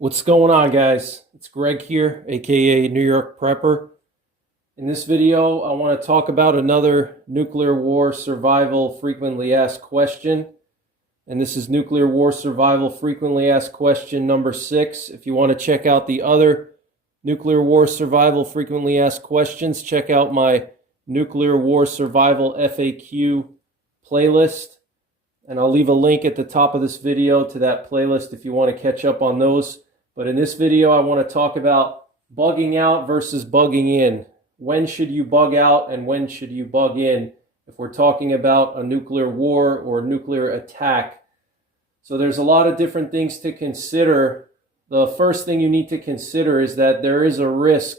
What's going on, guys? It's Greg here, aka New York Prepper. In this video, I want to talk about another nuclear war survival frequently asked question. And this is nuclear war survival frequently asked question number 6. If you want to check out the other nuclear war survival frequently asked questions, check out my nuclear war survival FAQ playlist. And I'll leave a link at the top of this video to that playlist if you want to catch up on those. But in this video, I want to talk about bugging out versus bugging in. When should you bug out and when should you bug in if we're talking about a nuclear war or nuclear attack? So there's a lot of different things to consider. The first thing you need to consider is that there is a risk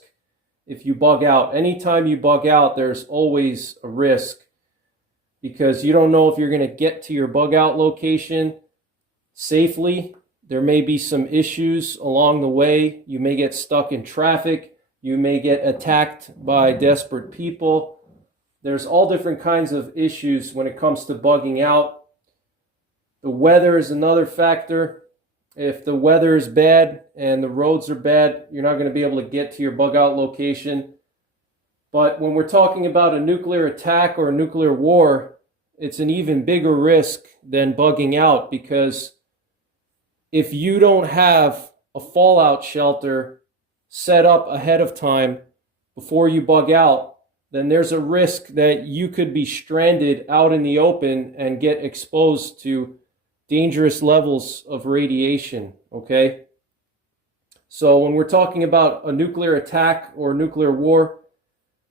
if you bug out. Anytime you bug out, there's always a risk because you don't know if you're going to get to your bug out location safely. There may be some issues along the way. You may get stuck in traffic. You may get attacked by desperate people. There's all different kinds of issues when it comes to bugging out. The weather is another factor. If the weather is bad and the roads are bad, you're not going to be able to get to your bug out location. But when we're talking about a nuclear attack or a nuclear war, it's an even bigger risk than bugging out, because if you don't have a fallout shelter set up ahead of time before you bug out, then there's a risk that you could be stranded out in the open and get exposed to dangerous levels of radiation, okay? So when we're talking about a nuclear attack or nuclear war,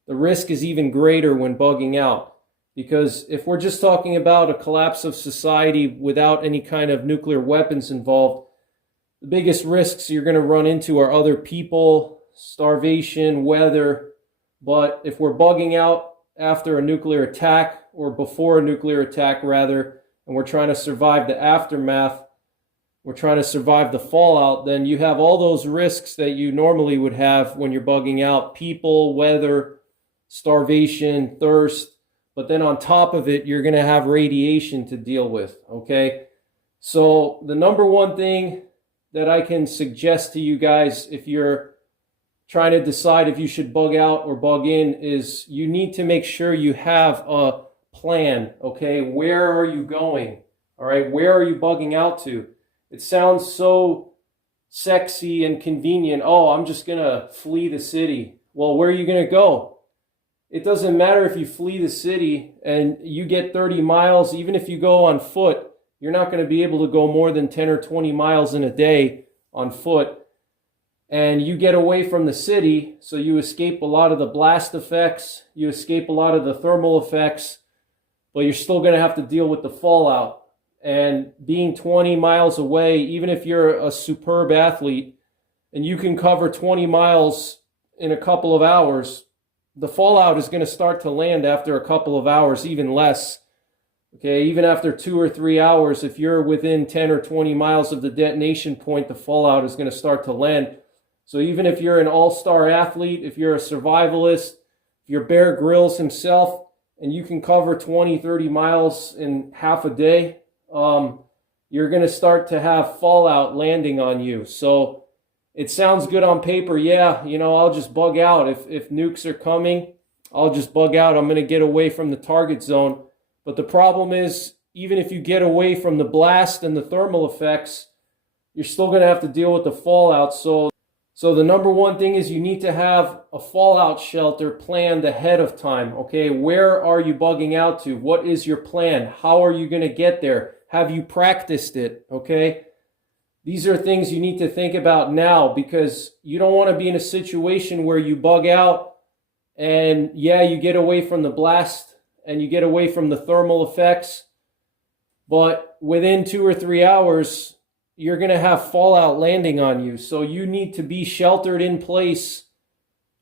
the risk is even greater when bugging out. Because if we're just talking about a collapse of society without any kind of nuclear weapons involved, the biggest risks you're going to run into are other people, starvation, weather. But if we're bugging out after a nuclear attack, or before a nuclear attack rather, and we're trying to survive the aftermath, we're trying to survive the fallout, then you have all those risks that you normally would have when you're bugging out: people, weather, starvation, thirst. But then on top of it, you're going to have radiation to deal with, okay? So the number one thing that I can suggest to you guys if you're trying to decide if you should bug out or bug in is you need to make sure you have a plan, okay? Where are you going? All right, where are you bugging out to? It sounds so sexy and convenient. Oh, I'm just going to flee the city. Well, where are you going to go? It doesn't matter if you flee the city and you get 30 miles, even if you go on foot, you're not going to be able to go more than 10 or 20 miles in a day on foot. And you get away from the city, so you escape a lot of the blast effects, you escape a lot of the thermal effects, but you're still going to have to deal with the fallout. And being 20 miles away, even if you're a superb athlete and you can cover 20 miles in a couple of hours, the fallout is going to start to land after a couple of hours, even less. Okay, even after 2 or 3 hours, if you're within 10 or 20 miles of the detonation point, the fallout is going to start to land. So even if you're an all-star athlete, if you're a survivalist, if you're Bear Grylls himself, and you can cover 20, 30 miles in half a day, you're going to start to have fallout landing on you. So it sounds good on paper. Yeah, I'll just bug out. If nukes are coming, I'll just bug out. I'm going to get away from the target zone. But the problem is, even if you get away from the blast and the thermal effects, you're still going to have to deal with the fallout. So the number one thing is you need to have a fallout shelter planned ahead of time. Okay, where are you bugging out to? What is your plan? How are you going to get there? Have you practiced it? Okay, these are things you need to think about now, because you don't want to be in a situation where you bug out and yeah, you get away from the blast and you get away from the thermal effects, but within 2 or 3 hours, you're going to have fallout landing on you. So you need to be sheltered in place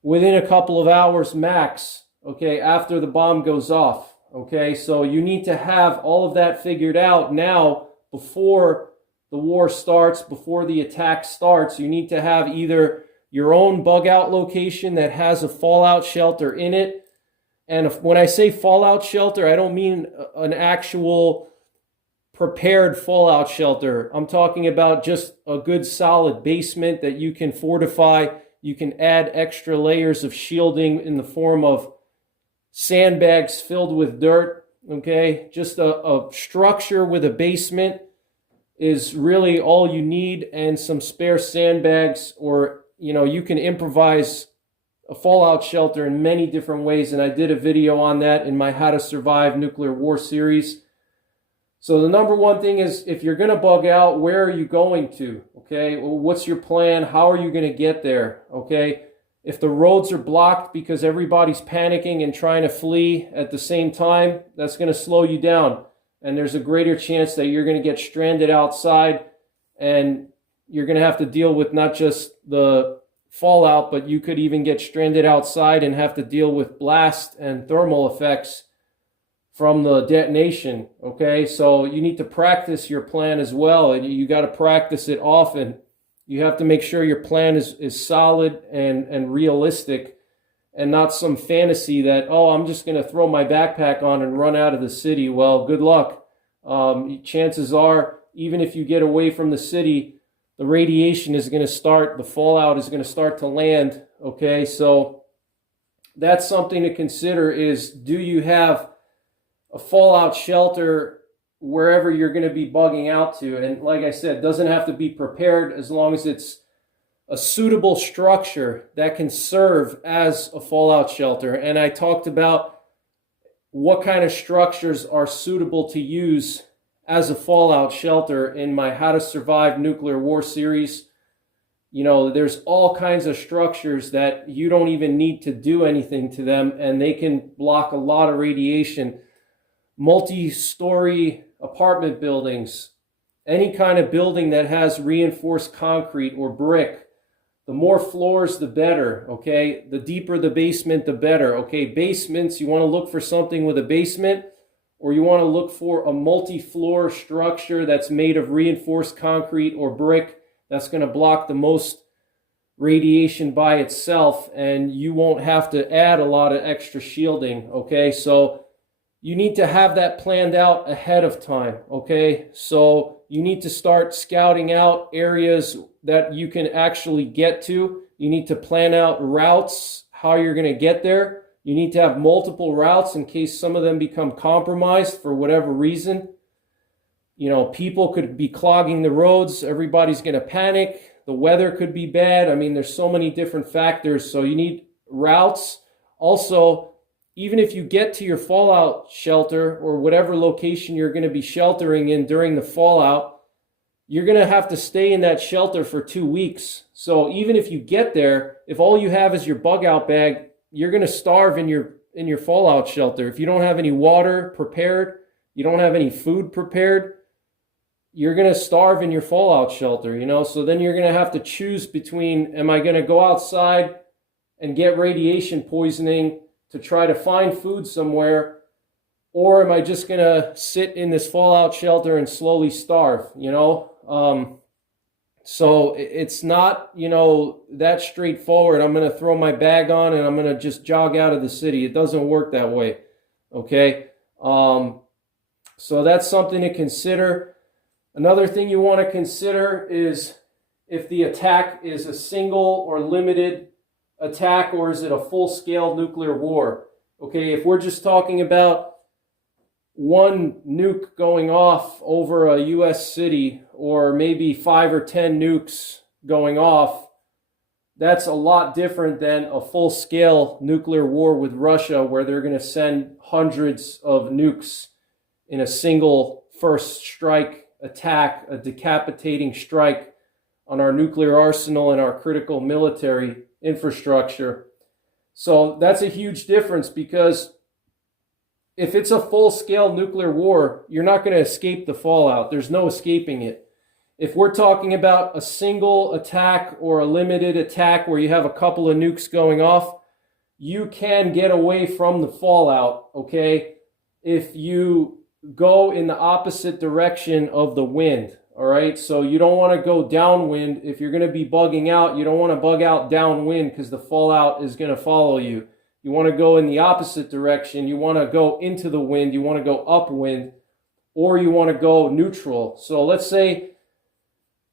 within a couple of hours max, okay, after the bomb goes off, okay? So you need to have all of that figured out now before the war starts, before the attack starts. You need to have either your own bug out location that has a fallout shelter in it. And when I say fallout shelter, I don't mean an actual prepared fallout shelter. I'm talking about just a good solid basement that you can fortify. You can add extra layers of shielding in the form of sandbags filled with dirt. Okay, just a structure with a basement is really all you need, and some spare sandbags, or you can improvise a fallout shelter in many different ways, and I did a video on that in my How to Survive Nuclear War series. So the number one thing is, if you're going to bug out, where are you going to? Okay, well, what's your plan? How are you going to get there? Okay, if the roads are blocked because everybody's panicking and trying to flee at the same time, that's going to slow you down. And there's a greater chance that you're going to get stranded outside, and you're going to have to deal with not just the fallout, but you could even get stranded outside and have to deal with blast and thermal effects from the detonation. Okay, so you need to practice your plan as well, and you got to practice it often. You have to make sure your plan is solid and realistic, and not some fantasy that, oh, I'm just going to throw my backpack on and run out of the city. Well, good luck. Chances are, even if you get away from the city, the radiation is going to start, the fallout is going to start to land. Okay, so that's something to consider, is, do you have a fallout shelter wherever you're going to be bugging out to? And like I said, it doesn't have to be prepared, as long as it's a suitable structure that can serve as a fallout shelter. And I talked about what kind of structures are suitable to use as a fallout shelter in my How to Survive Nuclear War series. There's all kinds of structures that you don't even need to do anything to them, and they can block a lot of radiation. Multi-story apartment buildings, any kind of building that has reinforced concrete or brick. The more floors, the better, okay? The deeper the basement, the better, okay? Basements, you want to look for something with a basement, or you want to look for a multi-floor structure that's made of reinforced concrete or brick that's going to block the most radiation by itself, and you won't have to add a lot of extra shielding, okay? So you need to have that planned out ahead of time, okay? So you need to start scouting out areas that you can actually get to. You need to plan out routes, how you're going to get there. You need to have multiple routes in case some of them become compromised for whatever reason. People could be clogging the roads. Everybody's going to panic. The weather could be bad. I mean, there's so many different factors. So you need routes. Also, even if you get to your fallout shelter or whatever location you're going to be sheltering in during the fallout, you're going to have to stay in that shelter for 2 weeks. So even if you get there, if all you have is your bug out bag, you're going to starve in your fallout shelter. If you don't have any water prepared, you don't have any food prepared, you're going to starve in your fallout shelter, So then you're going to have to choose between, am I going to go outside and get radiation poisoning to try to find food somewhere, or am I just going to sit in this fallout shelter and slowly starve, So it's not, that straightforward. I'm going to throw my bag on and I'm going to just jog out of the city. It doesn't work that way, okay? So that's something to consider. Another thing you want to consider is if the attack is a single or limited attack, or is it a full-scale nuclear war? Okay, if we're just talking about one nuke going off over a U.S. city, or maybe 5 or 10 nukes going off, that's a lot different than a full-scale nuclear war with Russia, where they're going to send hundreds of nukes in a single first strike attack, a decapitating strike on our nuclear arsenal and our critical military infrastructure. So that's a huge difference, because if it's a full-scale nuclear war, you're not going to escape the fallout. There's no escaping it. If we're talking about a single attack or a limited attack where you have a couple of nukes going off, you can get away from the fallout, okay, if you go in the opposite direction of the wind, all right? So you don't want to go downwind. If you're going to be bugging out, you don't want to bug out downwind, because the fallout is going to follow you. You want to go in the opposite direction. You want to go into the wind. You want to go upwind, or you want to go neutral. So let's say,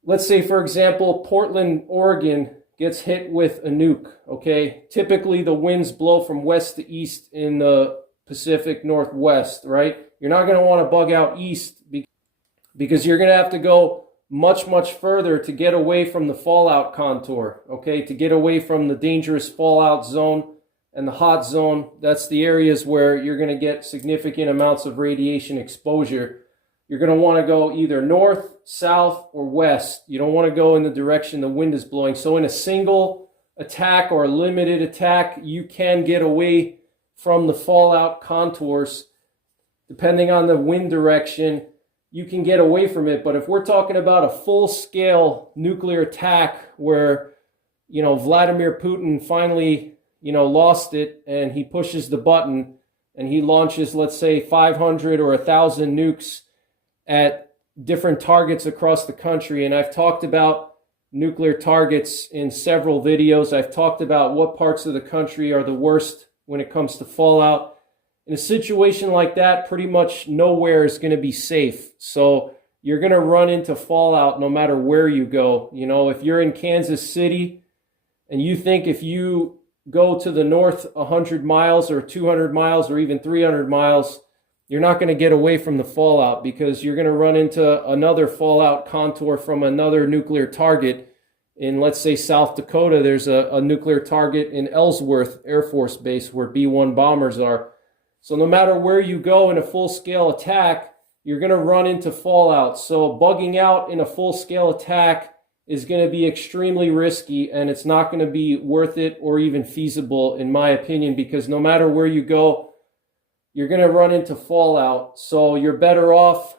for example, Portland, Oregon gets hit with a nuke, okay? Typically, the winds blow from west to east in the Pacific Northwest, right? You're not going to want to bug out east because you're going to have to go much, much further to get away from the fallout contour, okay? To get away from the dangerous fallout zone and the hot zone. That's the areas where you're going to get significant amounts of radiation exposure. You're going to want to go either north, south, or west. You don't want to go in the direction the wind is blowing. So in a single attack or a limited attack, you can get away from the fallout contours. Depending on the wind direction, you can get away from it. But if we're talking about a full-scale nuclear attack where, Vladimir Putin finally, lost it and he pushes the button and he launches, let's say, 500 or 1,000 nukes at different targets across the country. And I've talked about nuclear targets in several videos. I've talked about what parts of the country are the worst when it comes to fallout. In a situation like that, pretty much nowhere is going to be safe. So you're going to run into fallout no matter where you go. If you're in Kansas City and you think if you go to the north 100 miles or 200 miles or even 300 miles, you're not going to get away from the fallout because you're going to run into another fallout contour from another nuclear target. In, let's say, South Dakota, there's a nuclear target in Ellsworth Air Force Base where B-1 bombers are. So no matter where you go in a full-scale attack, you're going to run into fallout. So bugging out in a full-scale attack is going to be extremely risky, and it's not going to be worth it or even feasible, in my opinion, because no matter where you go, you're going to run into fallout. So you're better off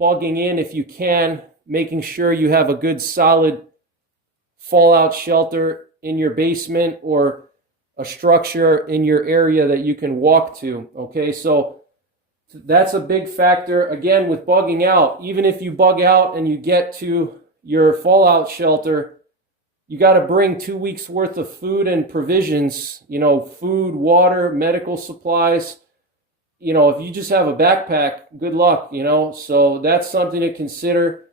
bugging in if you can, making sure you have a good solid fallout shelter in your basement or a structure in your area that you can walk to. Okay, so that's a big factor. Again, with bugging out, even if you bug out and you get to your fallout shelter, you got to bring 2 weeks worth of food and provisions, food, water, medical supplies. If you just have a backpack, good luck, So that's something to consider.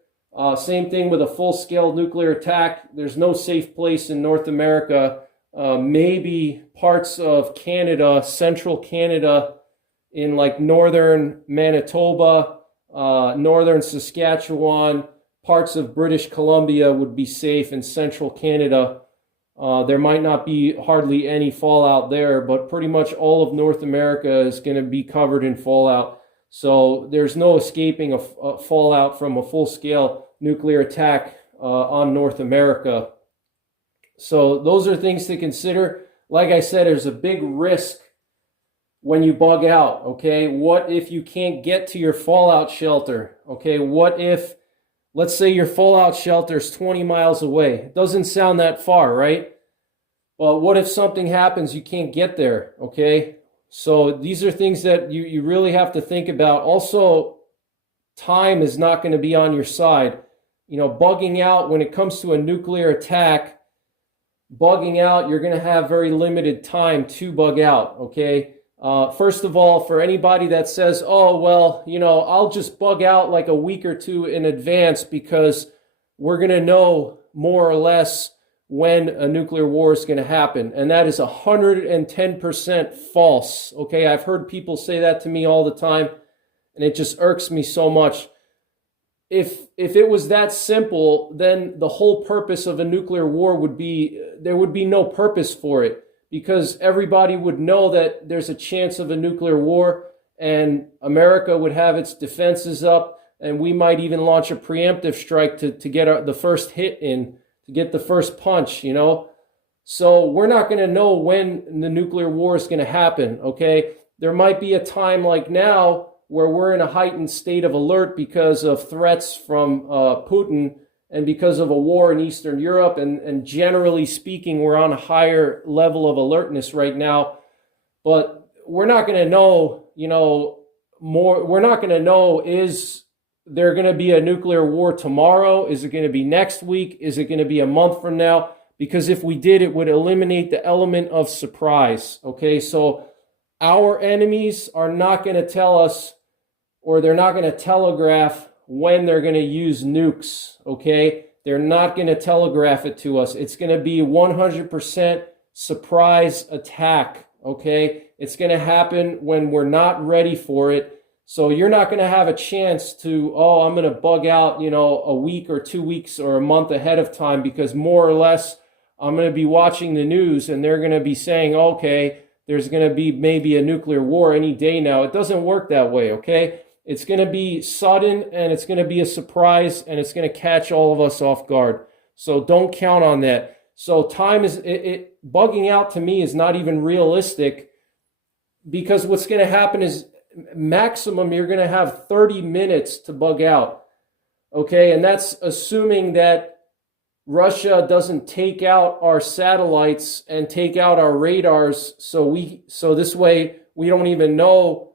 Same thing with a full-scale nuclear attack. There's no safe place in North America. Maybe parts of Canada, central Canada, in like northern Manitoba, northern Saskatchewan, parts of British Columbia would be safe in central Canada. There might not be hardly any fallout there, but pretty much all of North America is going to be covered in fallout. So there's no escaping a fallout from a full-scale nuclear attack on North America. So those are things to consider. Like I said, there's a big risk when you bug out, okay? What if you can't get to your fallout shelter, okay? What if, let's say your fallout shelter is 20 miles away. It doesn't sound that far, right? Well, what if something happens, you can't get there, okay? So these are things that you really have to think about. Also, time is not going to be on your side. Bugging out, when it comes to a nuclear attack, bugging out, you're going to have very limited time to bug out, okay? First of all, for anybody that says, oh, well, I'll just bug out like a week or two in advance because we're going to know more or less when a nuclear war is going to happen. And that is 110% false, okay? I've heard people say that to me all the time, and it just irks me so much. If it was that simple, then the whole purpose of a nuclear war would be, there would be no purpose for it, because everybody would know that there's a chance of a nuclear war, and America would have its defenses up, and we might even launch a preemptive strike to get the first hit in, to get the first punch, So we're not going to know when the nuclear war is going to happen, okay? There might be a time like now where we're in a heightened state of alert because of threats from Putin and because of a war in Eastern Europe. And generally speaking, we're on a higher level of alertness right now. But we're not going to know, more. We're not going to know, is there going to be a nuclear war tomorrow? Is it going to be next week? Is it going to be a month from now? Because if we did, it would eliminate the element of surprise. Okay, so our enemies are not going to tell us or they're not going to telegraph when they're going to use nukes, okay? They're not going to telegraph it to us. It's going to be 100% surprise attack, okay? It's going to happen when we're not ready for it. So you're not going to have a chance to, oh, I'm going to bug out, a week or 2 weeks or a month ahead of time, because more or less I'm going to be watching the news and they're going to be saying, okay, there's going to be maybe a nuclear war any day now. It doesn't work that way, okay? It's going to be sudden, and it's going to be a surprise, and it's going to catch all of us off guard. So don't count on that. So time is, bugging out to me is not even realistic, because what's going to happen is maximum you're going to have 30 minutes to bug out, okay? And that's assuming that Russia doesn't take out our satellites and take out our radars, so this way we don't even know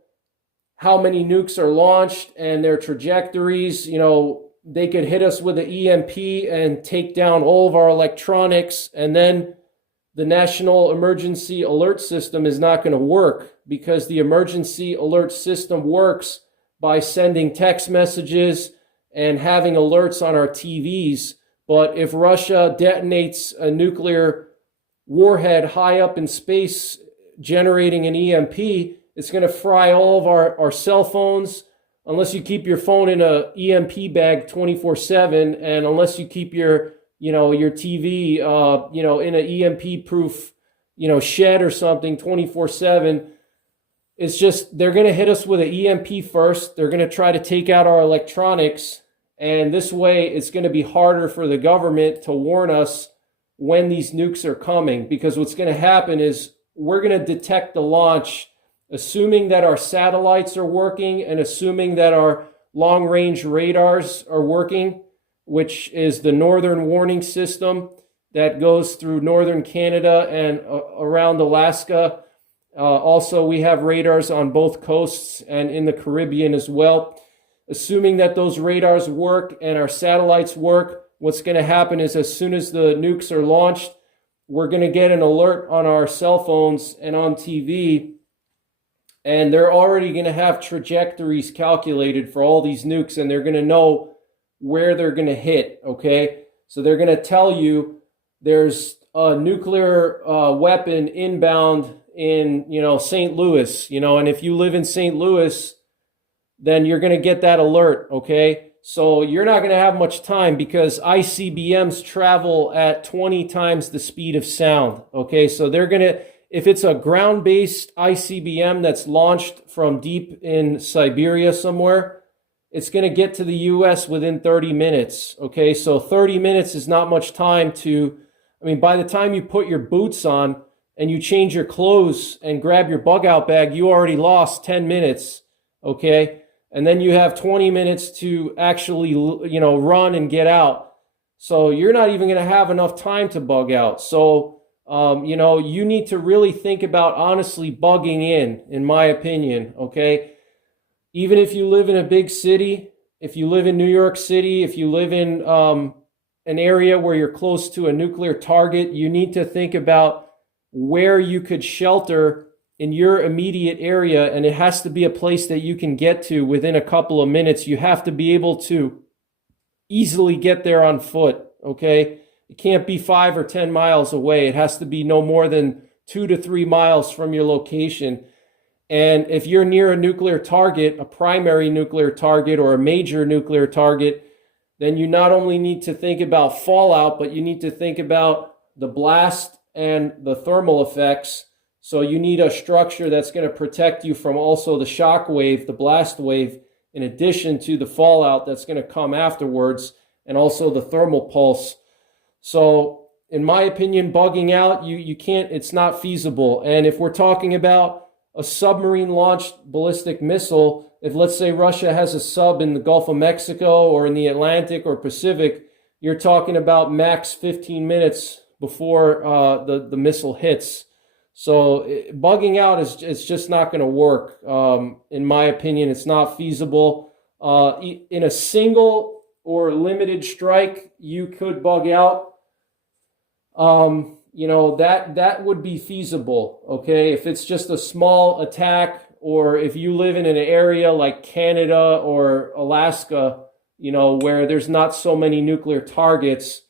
how many nukes are launched and their trajectories. They could hit us with an EMP and take down all of our electronics, and then the National Emergency Alert System is not going to work, because the emergency alert system works by sending text messages and having alerts on our TVs. But if Russia detonates a nuclear warhead high up in space, generating an EMP, it's going to fry all of our cell phones, unless you keep your phone in a EMP bag 24/7, and unless you keep your TV, in an EMP-proof, shed or something 24/7. It's just, they're going to hit us with an EMP first. They're going to try to take out our electronics. And this way, it's going to be harder for the government to warn us when these nukes are coming, because what's going to happen is we're going to detect the launch, assuming that our satellites are working and assuming that our long-range radars are working, which is the Northern Warning System that goes through northern Canada and around Alaska. Also, we have radars on both coasts and in the Caribbean as well. Assuming that those radars work and our satellites work, what's going to happen is as soon as the nukes are launched, we're going to get an alert on our cell phones and on TV, and they're already going to have trajectories calculated for all these nukes, and they're going to know where they're going to hit, okay? So they're going to tell you there's a nuclear weapon inbound in, St. Louis, and if you live in St. Louis, then you're going to get that alert, okay? So you're not going to have much time, because ICBMs travel at 20 times the speed of sound, okay? So they're going to, if it's a ground-based ICBM that's launched from deep in Siberia somewhere, it's going to get to the U.S. within 30 minutes, okay? So 30 minutes is not much time by the time you put your boots on and you change your clothes and grab your bug-out bag, you already lost 10 minutes, okay? And then you have 20 minutes to actually, run and get out. So you're not even going to have enough time to bug out. So, you need to really think about honestly bugging in my opinion, okay? Even if you live in a big city, if you live in New York City, if you live in an area where you're close to a nuclear target, you need to think about where you could shelter in your immediate area, and it has to be a place that you can get to within a couple of minutes. You have to be able to easily get there on foot, okay? It can't be 5 or 10 miles away. It has to be no more than 2 to 3 miles from your location. And if you're near a nuclear target, a primary nuclear target or a major nuclear target, then you not only need to think about fallout, but you need to think about the blast and the thermal effects. So you need a structure that's going to protect you from also the shock wave, the blast wave, in addition to the fallout that's going to come afterwards, and also the thermal pulse. So in my opinion, bugging out, you can't, it's not feasible. And if we're talking about a submarine-launched ballistic missile, if let's say Russia has a sub in the Gulf of Mexico or in the Atlantic or Pacific, you're talking about max 15 minutes before the missile hits. So bugging out it's just not going to work. In my opinion, it's not feasible. In a single or limited strike, you could bug out. That would be feasible, okay? If it's just a small attack or if you live in an area like Canada or Alaska, where there's not so many nuclear targets.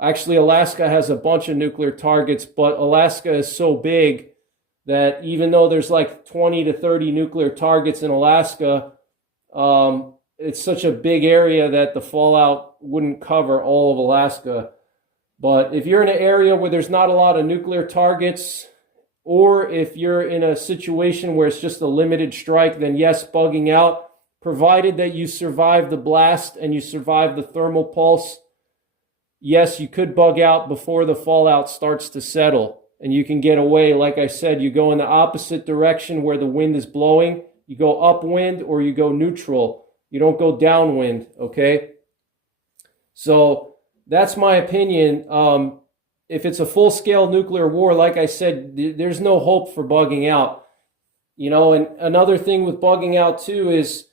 Actually, Alaska has a bunch of nuclear targets, but Alaska is so big that even though there's like 20 to 30 nuclear targets in Alaska, it's such a big area that the fallout wouldn't cover all of Alaska. But if you're in an area where there's not a lot of nuclear targets, or if you're in a situation where it's just a limited strike, then yes, bugging out, provided that you survive the blast and you survive the thermal pulse. Yes, you could bug out before the fallout starts to settle, and you can get away. Like I said, you go in the opposite direction where the wind is blowing. You go upwind or you go neutral. You don't go downwind, okay? So that's my opinion. If it's a full-scale nuclear war, like I said, there's no hope for bugging out. And another thing with bugging out too is,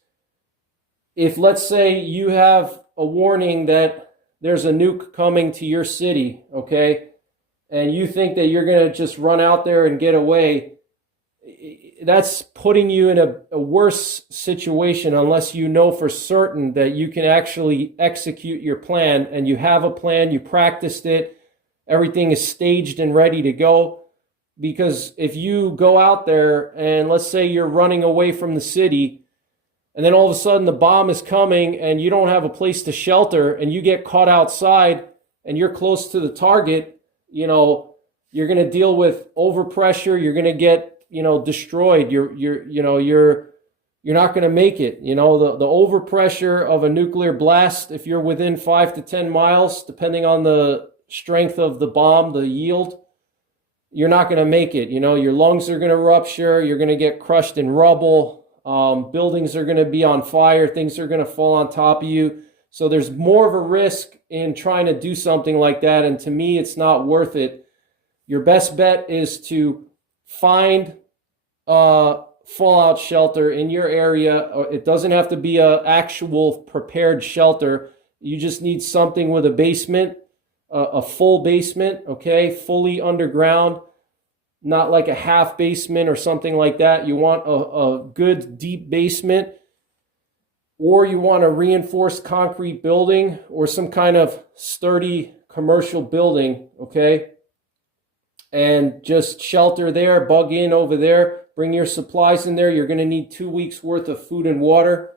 if let's say you have a warning that there's a nuke coming to your city, okay, and you think that you're going to just run out there and get away, that's putting you in a worse situation unless you know for certain that you can actually execute your plan, and you have a plan, you practiced it, everything is staged and ready to go. Because if you go out there and let's say you're running away from the city, and then all of a sudden the bomb is coming and you don't have a place to shelter, and you get caught outside and you're close to the target, you're going to deal with overpressure. You're going to get, destroyed. You're not going to make it. The overpressure of a nuclear blast, if you're within 5 to 10 miles, depending on the strength of the bomb, the yield, you're not going to make it. Your lungs are going to rupture. You're going to get crushed in rubble. Buildings are going to be on fire. Things are going to fall on top of you. So there's more of a risk in trying to do something like that. And to me, it's not worth it. Your best bet is to find a fallout shelter in your area. It doesn't have to be an actual prepared shelter. You just need something with a basement, a full basement, okay, fully underground. Not like a half basement or something like that. You want a good deep basement, or you want a reinforced concrete building or some kind of sturdy commercial building, okay? And just shelter there, bug in over there, bring your supplies in there. You're going to need 2 weeks worth of food and water.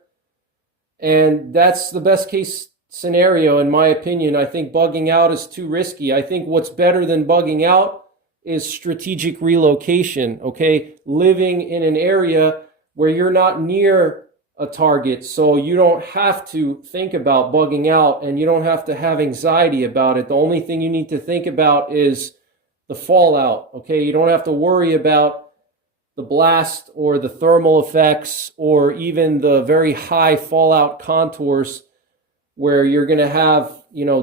And that's the best case scenario, in my opinion. I think bugging out is too risky. I think what's better than bugging out is strategic relocation, okay? Living in an area where you're not near a target, so you don't have to think about bugging out and you don't have to have anxiety about it. The only thing you need to think about is the fallout, okay? You don't have to worry about the blast or the thermal effects or even the very high fallout contours where you're going to have,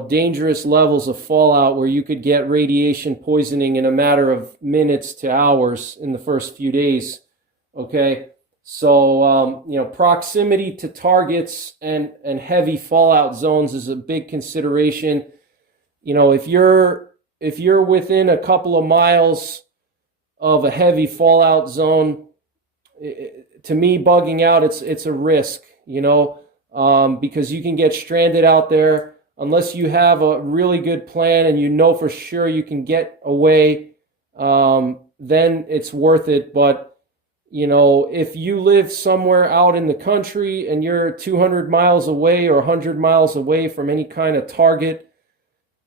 dangerous levels of fallout where you could get radiation poisoning in a matter of minutes to hours in the first few days, okay? So, proximity to targets and heavy fallout zones is a big consideration. If you're within a couple of miles of a heavy fallout zone, to me, bugging out, it's a risk, because you can get stranded out there unless you have a really good plan and you know for sure you can get away. Then it's worth it. But if you live somewhere out in the country and you're 200 miles away or 100 miles away from any kind of target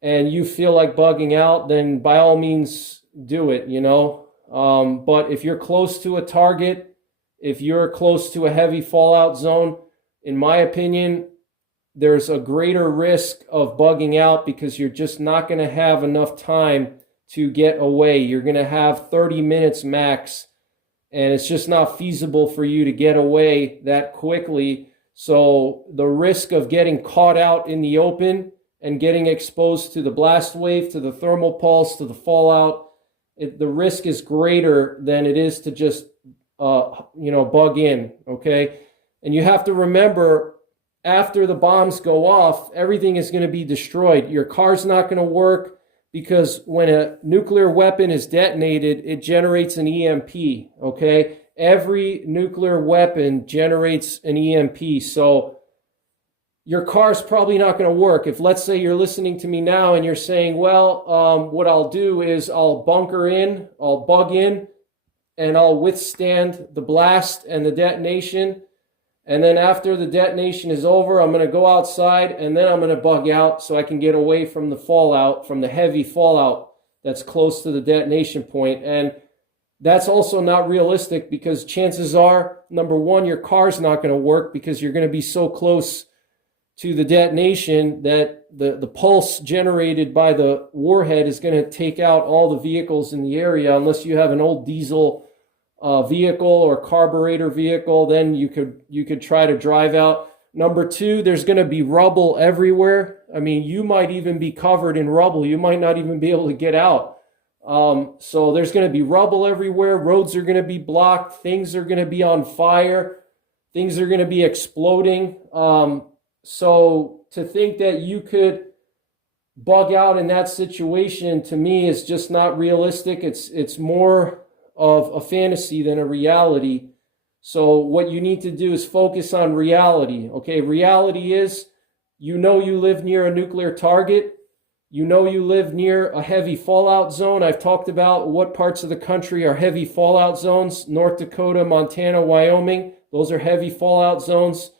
and you feel like bugging out, then by all means do it, But if you're close to a target, if you're close to a heavy fallout zone, in my opinion, there's a greater risk of bugging out because you're just not going to have enough time to get away. You're going to have 30 minutes max, and it's just not feasible for you to get away that quickly. So the risk of getting caught out in the open and getting exposed to the blast wave, to the thermal pulse, to the fallout, the risk is greater than it is to just, bug in, okay? And you have to remember, after the bombs go off, everything is going to be destroyed. Your car's not going to work because when a nuclear weapon is detonated, it generates an EMP, okay? every nuclear weapon generates an EMP. So your car's probably not going to work. If, let's say, you're listening to me now and you're saying, well, what I'll do is I'll bunker in, I'll bug in, and I'll withstand the blast and the detonation. And then after the detonation is over, I'm going to go outside and then I'm going to bug out so I can get away from the fallout, from the heavy fallout that's close to the detonation point. And that's also not realistic, because chances are, number one, your car's not going to work because you're going to be so close to the detonation that the pulse generated by the warhead is going to take out all the vehicles in the area. Unless you have an old diesel vehicle or carburetor vehicle, then you could try to drive out. Number two, there's going to be rubble everywhere. I mean, you might even be covered in rubble. You might not even be able to get out. So there's going to be rubble everywhere. Roads are going to be blocked. Things are going to be on fire. Things are going to be exploding. So to think that you could bug out in that situation, to me, is just not realistic. It's more of a fantasy than a reality. So what you need to do is focus on reality. Okay, reality is, you know, you live near a nuclear target. You know you live near a heavy fallout zone. I've talked about what parts of the country are heavy fallout zones. North Dakota, Montana, Wyoming, those are heavy fallout zones.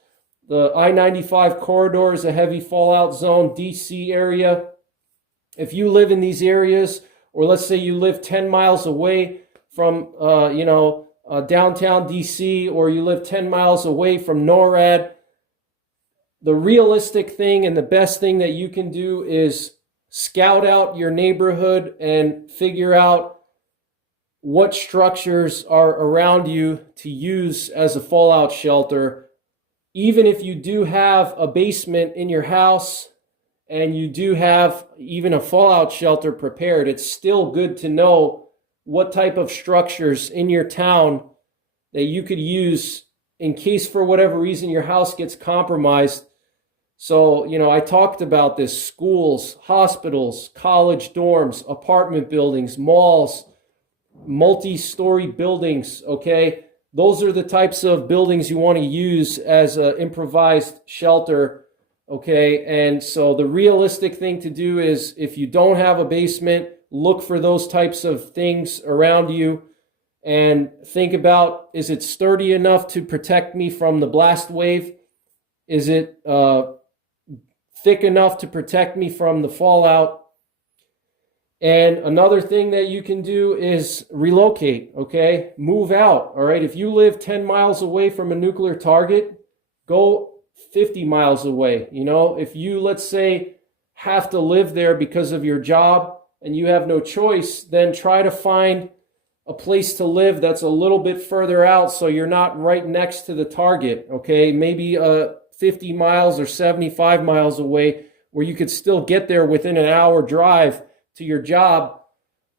The I-95 corridor is a heavy fallout zone. DC area. If you live in these areas, or let's say you live 10 miles away from, downtown DC, or you live 10 miles away from NORAD, the realistic thing and the best thing that you can do is scout out your neighborhood and figure out what structures are around you to use as a fallout shelter. Even if you do have a basement in your house and you do have even a fallout shelter prepared, it's still good to know what type of structures in your town that you could use in case, for whatever reason, your house gets compromised. So, I talked about this: schools, hospitals, college dorms, apartment buildings, malls, multi-story buildings, okay? Those are the types of buildings you want to use as an improvised shelter, okay? And so the realistic thing to do is, if you don't have a basement, look for those types of things around you and think about, is it sturdy enough to protect me from the blast wave? Is it thick enough to protect me from the fallout? And another thing that you can do is relocate, okay? Move out, all right? If you live 10 miles away from a nuclear target, go 50 miles away. If you, let's say, have to live there because of your job and you have no choice, then try to find a place to live that's a little bit further out so you're not right next to the target, okay? Maybe 50 miles or 75 miles away, where you could still get there within an hour drive to your job.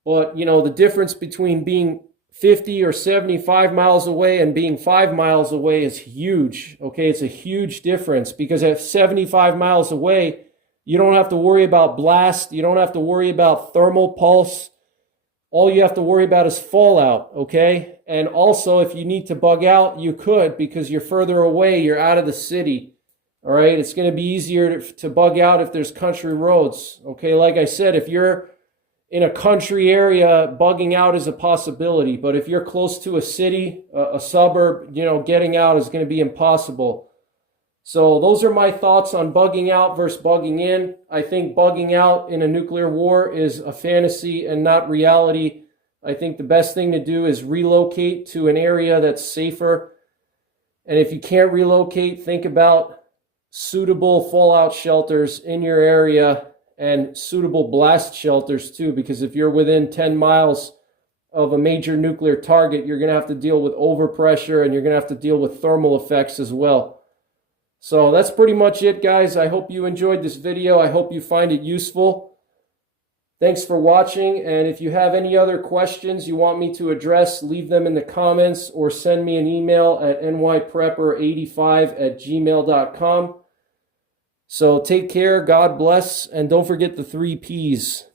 But the difference between being 50 or 75 miles away and being 5 miles away is huge. Okay, it's a huge difference, because at 75 miles away, you don't have to worry about blast. You don't have to worry about thermal pulse. All you have to worry about is fallout, okay? And also, if you need to bug out, you could, because you're further away, you're out of the city, all right? It's going to be easier to bug out if there's country roads, okay? Like I said, if you're in a country area, bugging out is a possibility. But if you're close to a city, a suburb, getting out is going to be impossible. So those are my thoughts on bugging out versus bugging in. I think bugging out in a nuclear war is a fantasy and not reality. I think the best thing to do is relocate to an area that's safer. And if you can't relocate, think about suitable fallout shelters in your area, and suitable blast shelters too, because if you're within 10 miles of a major nuclear target, you're going to have to deal with overpressure, and you're going to have to deal with thermal effects as well. So that's pretty much it, guys. I hope you enjoyed this video. I hope you find it useful. Thanks for watching, and if you have any other questions you want me to address, leave them in the comments or send me an email at nyprepper85@gmail.com. So take care, God bless, and don't forget the 3 Ps: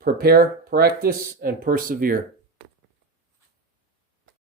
prepare, practice, and persevere.